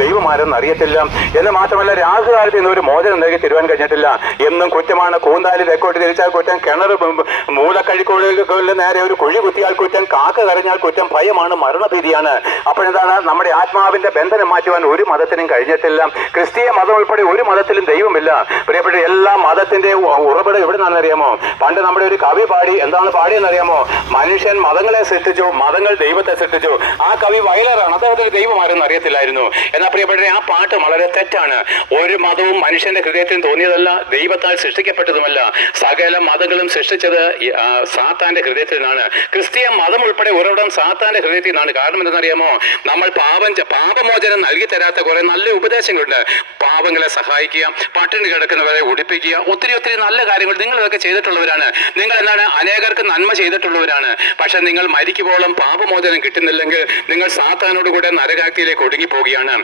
ദൈവമാരെന്ന് അറിയത്തില്ല. എന്ന് മാത്രമല്ല രാഹുകാലത്ത് ഇന്ന് ഒരു മോചനം നൽകി തരുവാൻ കഴിഞ്ഞിട്ടില്ല. എന്നും കുറ്റമാണ്. കൂന്താലി തെക്കോട്ട് തിരിച്ചാൽ കുറ്റം, കിണർ മൂലക്കഴിക്കോളിൽ നേരെ ഒരു കുഴി കുത്തിയാൽ കുറ്റം, കാക്ക കരഞ്ഞാൽ കുറ്റം, ഭയമാണ്, മരണഭീതിയാണ്. അപ്പോഴെന്താണ്? നമ്മുടെ ആത്മാവിന്റെ ബന്ധനം മാറ്റുവാൻ ഒരു മതത്തിനും കഴിഞ്ഞിട്ടില്ല. ക്രിസ്തീയ മതം ഉൾപ്പെടെ ഒരു മതത്തിലും ദൈവമില്ല. പ്രിയപ്പെട്ട എല്ലാ മതത്തിന്റെ ഉറവിടം എവിടെ നിന്നറിയാമോ? പണ്ട് നമ്മുടെ ഒരു കവി പാടി, എന്താണ് പാടിയെന്നറിയാമോ? മനുഷ്യൻ മതങ്ങളെ സൃഷ്ടിച്ചു, മതങ്ങൾ ദൈവത്തെ സൃഷ്ടിച്ചു. ആ കവി വയലറാണ്. അദ്ദേഹത്തിന് ദൈവമാരെന്ന് അറിയത്തില്ലായിരുന്നു. എന്നാൽ പ്രിയപ്പെട്ട ആ പാട്ട് വളരെ തെറ്റാണ്. ഒരു മതവും മനുഷ്യന്റെ ഹൃദയത്തിൽ തോന്നിയതല്ല, ദൈവത്താൽ സൃഷ്ടിക്കപ്പെട്ടതുമല്ല. സകല മതങ്ങളും സൃഷ്ടിച്ചത് സാത്താന്റെ ഹൃദയത്തിൽ നിന്നാണ്. ക്രിസ്തീയ മതം ഉൾപ്പെടെ ഉറവിടം സാത്താന്റെ ഹൃദയത്തിൽ നിന്നാണ്. കാരണം എന്തെന്നറിയാമോ? നമ്മൾ പാപമോചനം നൽകി തരാത്ത കുറെ നല്ല ഉപദേശങ്ങളുണ്ട്. പാവങ്ങളെ സഹായിക്കുക, പട്ടിണി കിടക്കുന്നവരെ ഉടിപ്പിക്കുക, ഒത്തിരി ഒത്തിരി നല്ല കാര്യങ്ങൾ നിങ്ങൾ ഇതൊക്കെ ചെയ്തിട്ടുള്ളവരാണ്. നിങ്ങൾ എന്താണ്? അനേകർക്ക് നന്മ ചെയ്തിട്ടുള്ളവരാണ്. പക്ഷെ നിങ്ങൾ മരിക്കുമ്പോഴും പാപമോചനം കിട്ടുന്നില്ലെങ്കിൽ നിങ്ങൾ സാത്താനോട് കൂടെ നരകാഗ്നിയിലേക്ക് ഒടുങ്ങിപ്പോവുകയാണ്.